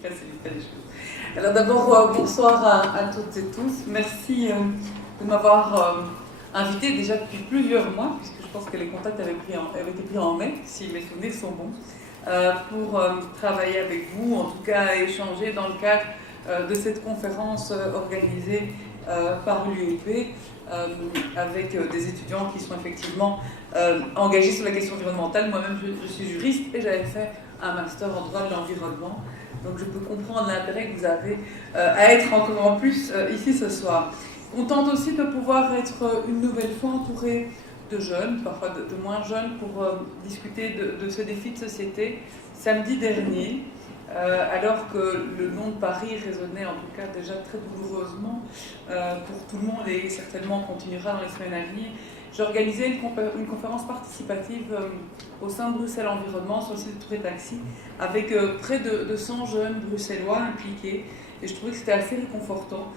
faciliter les choses. Alors d'abord, bonsoir à toutes et tous. Merci de m'avoir invité déjà depuis plusieurs mois, puisque je pense que les contacts avaient été pris en mai, si mes souvenirs sont bons, pour travailler avec vous, en tout cas échanger dans le cadre de cette conférence organisée par l'UEP avec des étudiants qui sont effectivement engagés sur la question environnementale. Moi-même, je suis juriste et j'avais fait un master en droit de l'environnement. Donc je peux comprendre l'intérêt que vous avez à être encore en plus ici ce soir. Contente aussi de pouvoir être une nouvelle fois entourée de jeunes, parfois de moins jeunes, pour discuter de ce défi de société. Samedi dernier, alors que le nom de Paris résonnait en tout cas déjà très douloureusement pour tout le monde et certainement continuera dans les semaines à venir, j'ai organisé une conférence participative au sein de Bruxelles Environnement sur le site de Tour et Taxi avec près de 100 jeunes bruxellois impliqués, et je trouvais que c'était assez réconfortant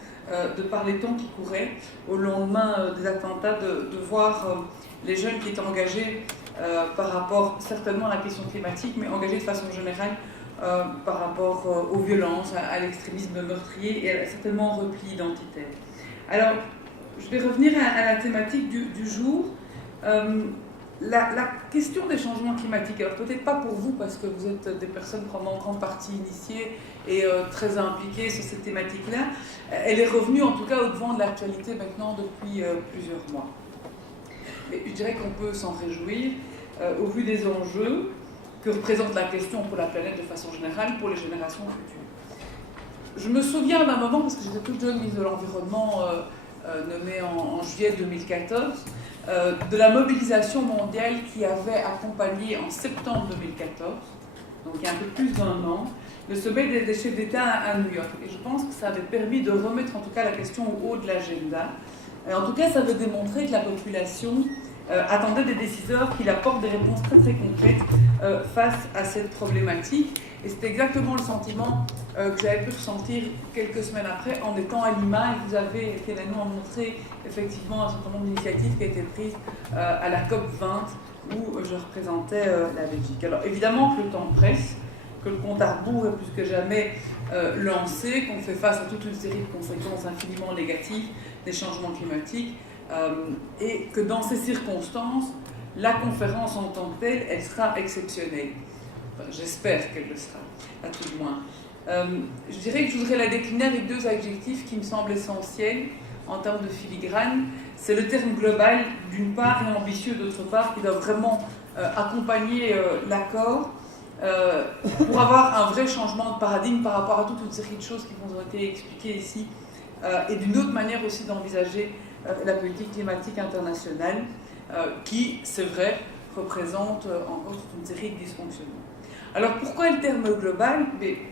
de par les temps qui couraient au lendemain des attentats de voir les jeunes qui étaient engagés par rapport certainement à la question climatique, mais engagés de façon générale par rapport aux violences, à l'extrémisme meurtrier et certainement au repli identitaire. Alors, je vais revenir à la thématique du jour. La question des changements climatiques, alors peut-être pas pour vous parce que vous êtes des personnes probablement en grande partie initiées et très impliquées sur cette thématique-là, elle est revenue en tout cas au devant de l'actualité maintenant depuis plusieurs mois. Mais je dirais qu'on peut s'en réjouir au vu des enjeux que représente la question pour la planète de façon générale, pour les générations futures. Je me souviens d'un moment, parce que j'étais toute jeune ministre de l'Environnement, nommée en juillet 2014, de la mobilisation mondiale qui avait accompagné en septembre 2014, donc il y a un peu plus d'1 an, le sommet des chefs d'État à New York. Et je pense que ça avait permis de remettre en tout cas la question au haut de l'agenda. En tout cas, ça avait démontré que la population attendait des décideurs qui apportent des réponses très très concrètes face à cette problématique. Et c'était exactement le sentiment que j'avais pu ressentir quelques semaines après en étant à Lima. Et vous avez finalement montré effectivement un certain nombre d'initiatives qui a été prises à la COP 20 où je représentais la Belgique. Alors évidemment que le temps presse, que le compte à rebours est plus que jamais lancé, qu'on fait face à toute une série de conséquences infiniment négatives des changements climatiques, et que dans ces circonstances, la conférence en tant que telle, elle sera exceptionnelle. Enfin, j'espère qu'elle le sera, à tout le moins. Je dirais que je voudrais la décliner avec 2 adjectifs qui me semblent essentiels en termes de filigrane. C'est le terme global d'une part et ambitieux d'autre part qui doit vraiment accompagner l'accord pour avoir un vrai changement de paradigme par rapport à toute une série de choses qui vous ont été expliquées ici et d'une autre manière aussi d'envisager la politique climatique internationale qui, c'est vrai, représente encore toute une série de dysfonctionnements. Alors pourquoi le terme global?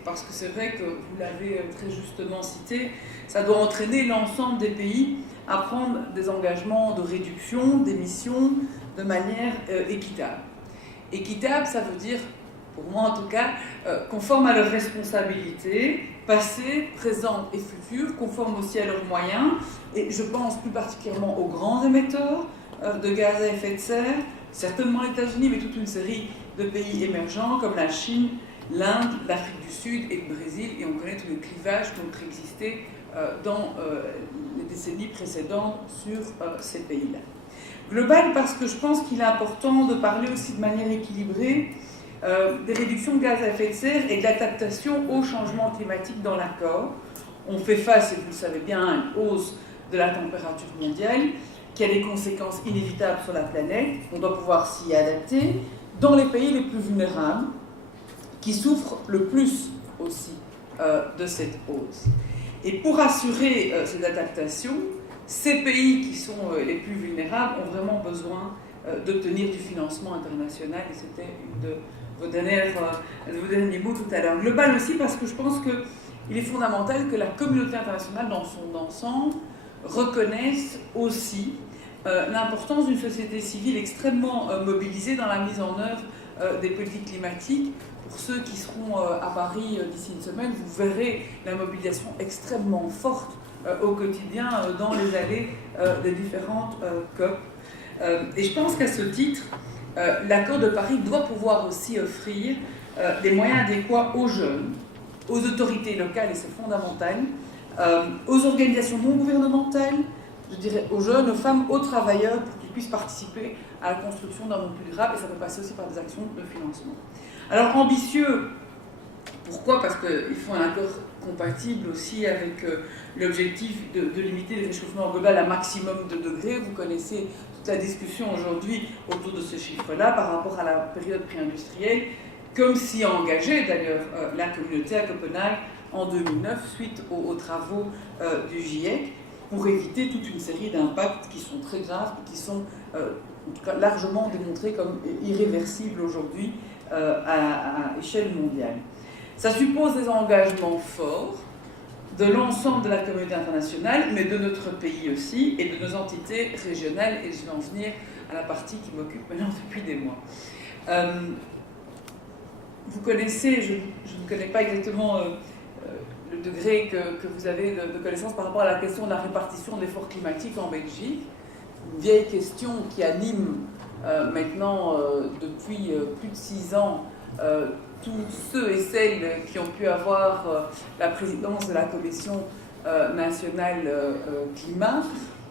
Parce que c'est vrai que vous l'avez très justement cité, ça doit entraîner l'ensemble des pays à prendre des engagements de réduction d'émissions de manière équitable. Équitable, ça veut dire, pour moi en tout cas, conforme à leurs responsabilités, passées, présentes et futures, conforme aussi à leurs moyens, et je pense plus particulièrement aux grands émetteurs de gaz à effet de serre, certainement les États-Unis, mais toute une série de pays émergents comme la Chine, l'Inde, l'Afrique du Sud et le Brésil, et on connaît tous les clivages qui ont préexisté dans les décennies précédentes sur ces pays-là. Global parce que je pense qu'il est important de parler aussi de manière équilibrée des réductions de gaz à effet de serre et de l'adaptation au changement climatique dans l'accord. On fait face, et vous le savez bien, à une hausse de la température mondiale qui a des conséquences inévitables sur la planète. On doit pouvoir s'y adapter dans les pays les plus vulnérables qui souffrent le plus aussi de cette hausse. Et pour assurer cette adaptation, ces pays qui sont les plus vulnérables ont vraiment besoin d'obtenir du financement international, et c'était une de vos derniers mots tout à l'heure. Global aussi parce que je pense qu'il est fondamental que la communauté internationale dans son ensemble reconnaisse aussi l'importance d'une société civile extrêmement mobilisée dans la mise en œuvre des politiques climatiques. Pour ceux qui seront à Paris d'ici une semaine, vous verrez la mobilisation extrêmement forte au quotidien dans les allées des différentes COP. Et je pense qu'à ce titre, l'accord de Paris doit pouvoir aussi offrir des moyens adéquats aux jeunes aux autorités locales, et c'est fondamental, aux organisations non gouvernementales, je dirais aux jeunes, aux femmes, aux travailleurs, pour qu'ils puissent participer à la construction d'un monde plus durable, et ça peut passer aussi par des actions de financement. Alors ambitieux, pourquoi? Parce qu'il faut un accord compatible aussi avec l'objectif de limiter le réchauffement global à maximum de degrés. Vous connaissez toute la discussion aujourd'hui autour de ce chiffre-là par rapport à la période pré-industrielle, comme s'y a engagé d'ailleurs la communauté à Copenhague en 2009 suite aux travaux du GIEC, pour éviter toute une série d'impacts qui sont très graves et qui sont en tout cas largement démontrés comme irréversibles aujourd'hui à échelle mondiale. Ça suppose des engagements forts de l'ensemble de la communauté internationale, mais de notre pays aussi, et de nos entités régionales, et je vais en venir à la partie qui m'occupe maintenant depuis des mois. Vous connaissez, je ne connais pas exactement le degré que vous avez de connaissance par rapport à la question de la répartition de l'effort climatique en Belgique, une vieille question qui anime maintenant depuis plus de 6 ans tous ceux et celles qui ont pu avoir la présidence de la Commission nationale climat,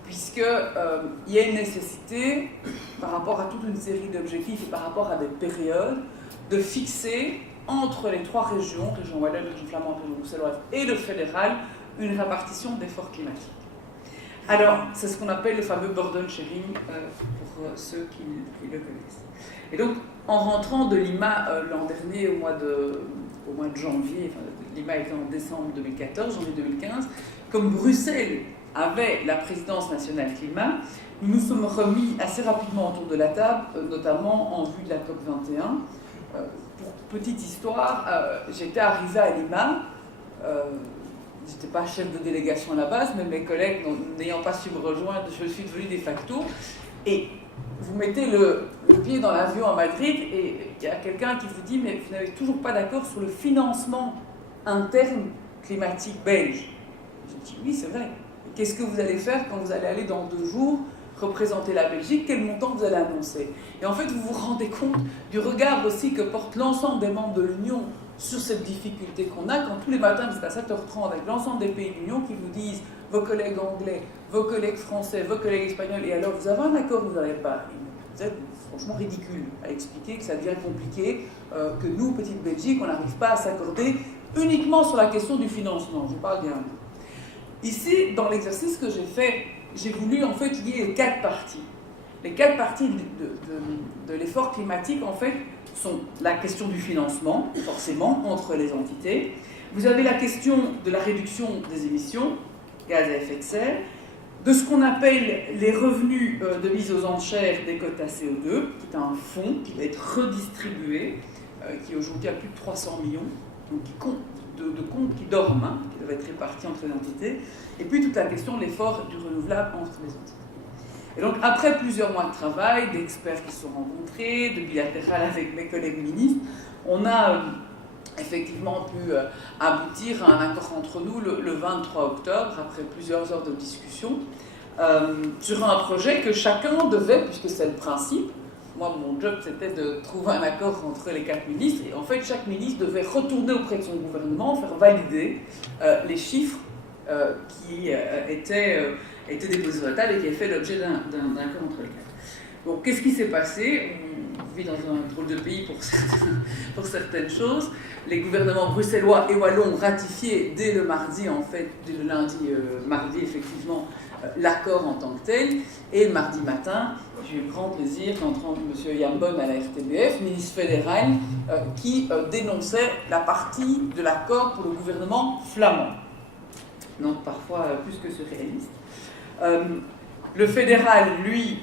puisqu'il y a une nécessité, par rapport à toute une série d'objectifs et par rapport à des périodes, de fixer entre les 3 régions, région wallonne, région flamande, région bruxelloise et le fédéral, une répartition d'efforts climatiques. Alors, c'est ce qu'on appelle le fameux burden sharing, pour ceux qui le connaissent. Et donc, en rentrant de Lima l'an dernier, au mois de janvier, enfin, Lima était en décembre 2014, janvier 2015, comme Bruxelles avait la présidence nationale climat, nous nous sommes remis assez rapidement autour de la table, notamment en vue de la COP21. Pour petite histoire, j'étais arrivée à Lima, je n'étais pas chef de délégation à la base, mais mes collègues n'ayant pas su me rejoindre, je suis devenue de facto. Et vous mettez le pied dans l'avion à Madrid et il y a quelqu'un qui vous dit « mais vous n'avez toujours pas d'accord sur le financement interne climatique belge ». Je dis « oui, c'est vrai. Qu'est-ce que vous allez faire quand vous allez aller dans 2 jours représenter la Belgique, quel montant vous allez annoncer ?» Et en fait, vous vous rendez compte du regard aussi que porte l'ensemble des membres de l'Union sur cette difficulté qu'on a quand tous les matins, c'est à 7h30, avec l'ensemble des pays de l'Union qui vous disent vos collègues anglais, vos collègues français, vos collègues espagnols, et alors vous avez un accord, vous n'avez pas. Vous êtes franchement ridicule à expliquer que ça devient compliqué, que nous, petite Belgique, on n'arrive pas à s'accorder uniquement sur la question du financement. Je parle bien. Ici, dans l'exercice que j'ai fait, j'ai voulu en fait lier les 4 parties. Les 4 parties de l'effort climatique, en fait, sont la question du financement, forcément, entre les entités. Vous avez la question de la réduction des émissions, gaz à effet de serre, de ce qu'on appelle les revenus de mise aux enchères des quotas CO2, qui est un fonds qui va être redistribué, qui aujourd'hui a plus de 300 millions, donc de comptes qui dorment, hein, qui doivent être répartis entre les entités, et puis toute la question de l'effort du renouvelable entre les entités. Et donc, après plusieurs mois de travail, d'experts qui se sont rencontrés, de bilatéral avec mes collègues ministres, on a effectivement pu aboutir à un accord entre nous le 23 octobre, après plusieurs heures de discussion, sur un projet que chacun devait, puisque c'est le principe, moi mon job c'était de trouver un accord entre les 4 ministres, et en fait chaque ministre devait retourner auprès de son gouvernement, faire valider les chiffres qui étaient déposés sur la table et qui avaient fait l'objet d'un accord entre les 4. Donc qu'est-ce qui s'est passé? On vit dans un drôle de pays pour certaines choses. Les gouvernements bruxellois et wallons ont ratifié dès le mardi, en fait, dès le mardi effectivement, l'accord en tant que tel. Et le mardi matin, j'ai eu le grand plaisir d'entendre M. Jambon à la RTBF, ministre fédéral, qui dénonçait la partie de l'accord pour le gouvernement flamand. Donc parfois plus que surréaliste. Le fédéral, lui,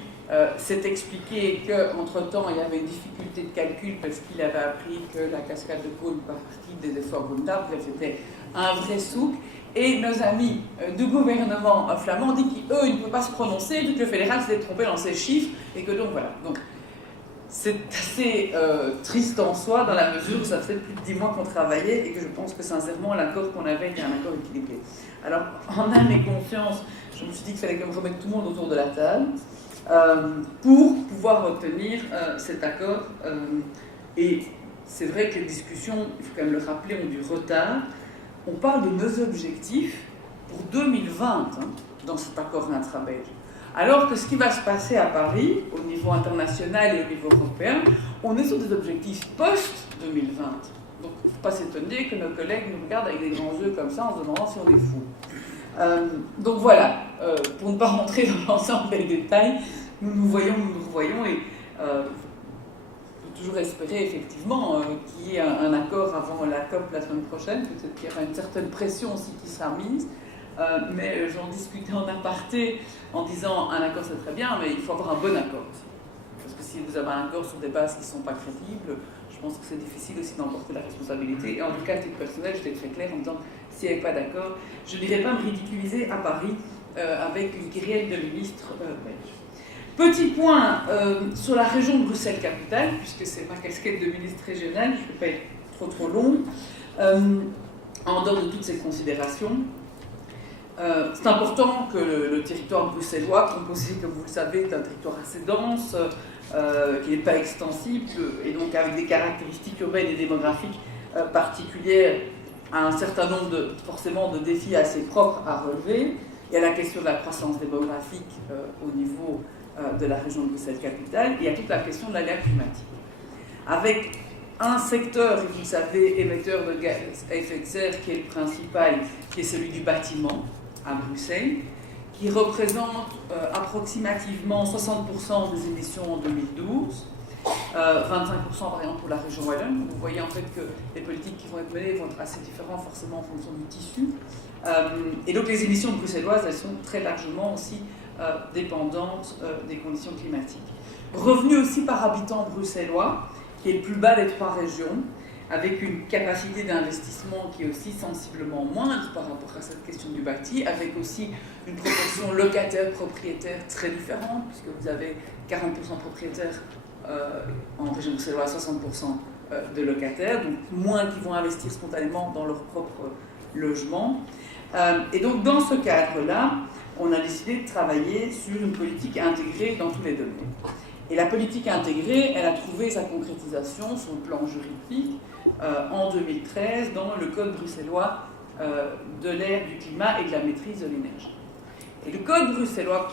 s'est expliqué qu'entre-temps, il y avait une difficulté de calcul parce qu'il avait appris que la cascade de Pau fait partie des efforts vulnérables. C'était un vrai souk. Et nos amis du gouvernement flamand ont dit qu'eux, ils ne peuvent pas se prononcer vu que le fédéral s'était trompé dans ses chiffres et que donc voilà. Donc, c'est assez triste en soi dans la mesure où ça faisait plus de 10 mois qu'on travaillait et que je pense que sincèrement l'accord qu'on avait était un accord équilibré. Alors en âme et conscience, je me suis dit qu'il fallait quand même remettre tout le monde autour de la table pour pouvoir obtenir cet accord. Et c'est vrai que les discussions, il faut quand même le rappeler, ont du retard on parle de nos objectifs pour 2020 hein, dans cet accord intra-belge. Alors que ce qui va se passer à Paris, au niveau international et au niveau européen, on est sur des objectifs post-2020. Donc il ne faut pas s'étonner que nos collègues nous regardent avec des grands yeux comme ça en se demandant si on est fou. Donc voilà, pour ne pas rentrer dans l'ensemble des détails, nous nous revoyons et il faut toujours espérer effectivement qu'il y ait un accord avant la COP la semaine prochaine. Peut-être qu'il y aura une certaine pression aussi qui sera mise. Mais j'en discutais en aparté en disant un accord c'est très bien, mais il faut avoir un bon accord aussi. Parce que si vous avez un accord sur des bases qui ne sont pas crédibles, je pense que c'est difficile aussi d'en porter la responsabilité. Et en tout cas, à titre personnel, j'étais très claire en disant s'il n'y avait pas d'accord, je n'irais pas me ridiculiser à Paris avec une kyrielle de ministres belges. Petit point sur la région de Bruxelles-Capitale, puisque c'est ma casquette de ministre régional, je ne vais pas être trop long. En dehors de toutes ces considérations, c'est important que le territoire bruxellois, composé, comme vous le savez, d'un territoire assez dense, qui n'est pas extensible, et donc avec des caractéristiques urbaines et démographiques particulières, a un certain nombre forcément de défis assez propres à relever. Il y a la question de la croissance démographique au niveau de la région de Bruxelles-Capitale, et il y a toute la question de l'aléa climatique. Avec un secteur, vous le savez, émetteur de gaz à effet de serre qui est le principal, qui est celui du bâtiment à Bruxelles, qui représente approximativement 60% des émissions en 2012, 25% par exemple pour la région wallonne. Vous voyez en fait que les politiques qui vont être menées vont être assez différentes forcément en fonction du tissu. Et donc les émissions bruxelloises, elles sont très largement aussi dépendantes des conditions climatiques. Revenu aussi par habitant bruxellois, qui est le plus bas des trois régions, avec une capacité d'investissement qui est aussi sensiblement moindre par rapport à cette question du bâti, avec aussi une proportion locataire-propriétaire très différente, puisque vous avez 40% propriétaires en région bruxelloise, 60% de locataires, donc moins qui vont investir spontanément dans leur propre logement. Et donc dans ce cadre-là, on a décidé de travailler sur une politique intégrée dans tous les domaines. Et la politique intégrée, elle a trouvé sa concrétisation sur le plan juridique en 2013 dans le Code bruxellois de l'air, du climat et de la maîtrise de l'énergie. Et le Code bruxellois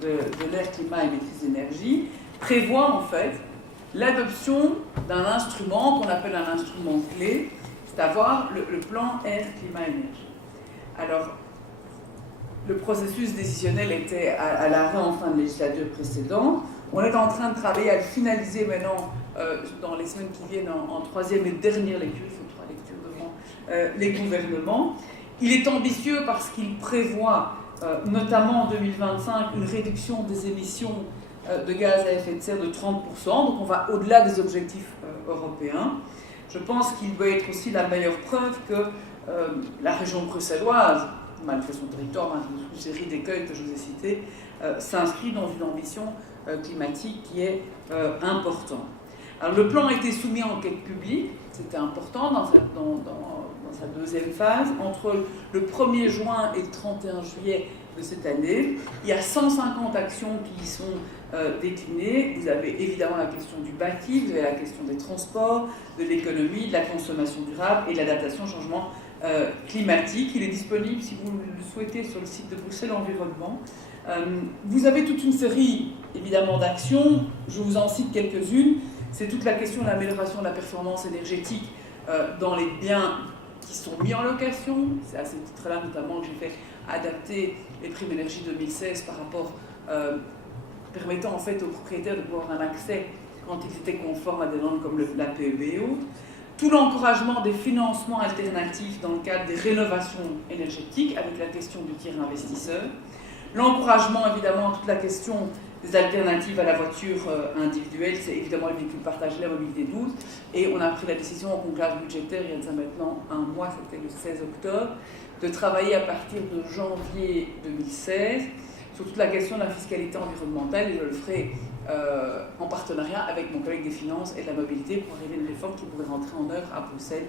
de l'air, climat et maîtrise de l'énergie prévoit en fait l'adoption d'un instrument qu'on appelle un instrument clé, c'est-à-dire le plan air, climat, énergie. Alors, le processus décisionnel était à l'arrêt en fin de législature précédente. On est en train de travailler à le finaliser maintenant dans les semaines qui viennent en troisième et dernière lecture, il faut 3 lectures devant les gouvernements. Il est ambitieux parce qu'il prévoit, notamment en 2025, une réduction des émissions de gaz à effet de serre de 30%, donc on va au-delà des objectifs européens. Je pense qu'il doit être aussi la meilleure preuve que la région bruxelloise, malgré son territoire, malgré une série d'écueils que je vous ai cités, s'inscrit dans une ambition climatique qui est importante. Alors le plan a été soumis en enquête publique, c'était important dans sa deuxième phase. Entre le 1er juin et le 31 juillet de cette année, il y a 150 actions qui y sont déclinées. Vous avez évidemment la question du bâti, vous avez la question des transports, de l'économie, de la consommation durable et de l'adaptation au changement climatique. Il est disponible, si vous le souhaitez, sur le site de Bruxelles Environnement. Vous avez toute une série, évidemment, d'actions. Je vous en cite quelques-unes. C'est toute la question de l'amélioration de la performance énergétique dans les biens qui sont mis en location. C'est à ce titre-là, notamment, que j'ai fait adapter les primes énergie 2016 par rapport, permettant en fait aux propriétaires de pouvoir avoir un accès quand ils étaient conformes à des normes comme la PEB et autres. Tout l'encouragement des financements alternatifs dans le cadre des rénovations énergétiques avec la question du tiers investisseur. L'encouragement, évidemment, toute la question des alternatives à la voiture individuelle, c'est évidemment le véhicule partagé, la mobilité douce. Et on a pris la décision en conclave budgétaire, il y a déjà maintenant un mois, c'était le 16 octobre, de travailler à partir de janvier 2016 sur toute la question de la fiscalité environnementale, et je le ferai en partenariat avec mon collègue des finances et de la mobilité pour arriver à une réforme qui pourrait rentrer en œuvre à Bruxelles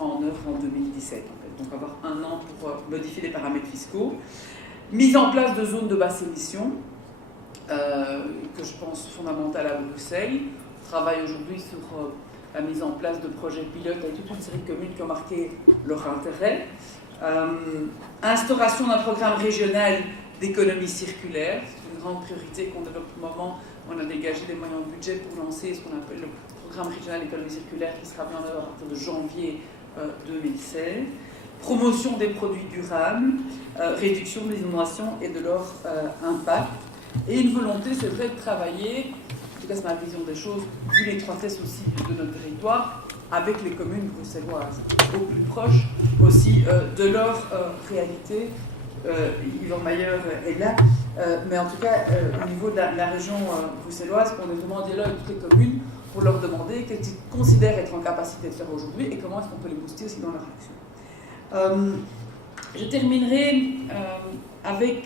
en 2017. En fait. Donc avoir un an pour modifier les paramètres fiscaux. Mise en place de zones de basse émission, que je pense fondamentale à Bruxelles. On travaille aujourd'hui sur la mise en place de projets pilotes avec toute une série de communes qui ont marqué leur intérêt. Instauration d'un programme régional d'économie circulaire, c'est une grande priorité qu'on développe pour le moment. On a dégagé des moyens de budget pour lancer ce qu'on appelle le programme régional d'économie circulaire qui sera mis en œuvre à partir de janvier 2016. Promotion des produits durables, réduction des inondations et de leur impact. Et une volonté, c'est vrai, de travailler, en tout cas c'est ma vision des choses, vu l'étroitesse aussi de notre territoire, avec les communes bruxelloises, au plus proche aussi de leur réalité. Yvan Mayer est là, mais en tout cas, au niveau de la région bruxelloise, on est vraiment en dialogue avec toutes les communes pour leur demander qu'est-ce qu'ils considèrent être en capacité de faire aujourd'hui et comment est-ce qu'on peut les booster aussi dans leur action. Je terminerai avec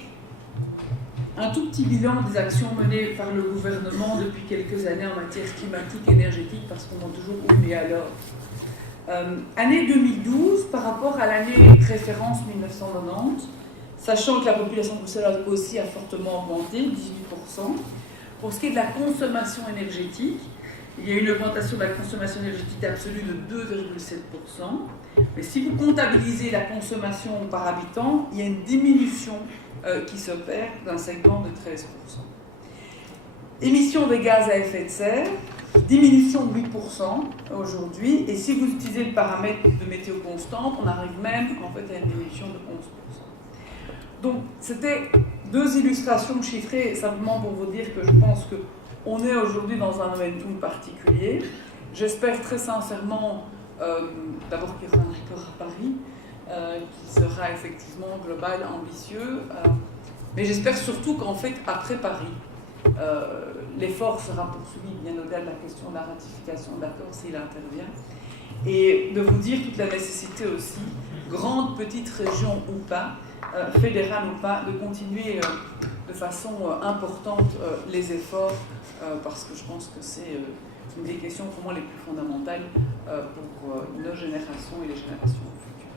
un tout petit bilan des actions menées par le gouvernement depuis quelques années en matière climatique et énergétique, parce qu'on a toujours oui mais alors. Année 2012, par rapport à l'année référence 1990, sachant que la population bruxelloise aussi a fortement augmenté, 18%. Pour ce qui est de la consommation énergétique, il y a une augmentation de la consommation énergétique absolue de 2,7%. Mais si vous comptabilisez la consommation par habitant, il y a une diminution qui s'opère d'un segment de 13%. Émissions de gaz à effet de serre, diminution de 8% aujourd'hui. Et si vous utilisez le paramètre de météo constante, on arrive même en fait à une diminution de 11%. Donc, c'était deux illustrations chiffrées, simplement pour vous dire que je pense qu'on est aujourd'hui dans un momentum particulier. J'espère très sincèrement, d'abord qu'il y aura un accord à Paris, qui sera effectivement global, ambitieux, mais j'espère surtout qu'en fait, après Paris, l'effort sera poursuivi bien au-delà de la question de la ratification de l'accord s'il intervient, et de vous dire toute la nécessité aussi, grande, petite région ou pas, fédérale ou pas, de continuer de façon importante les efforts, parce que je pense que c'est une des questions vraiment les plus fondamentales pour nos générations et les générations futures.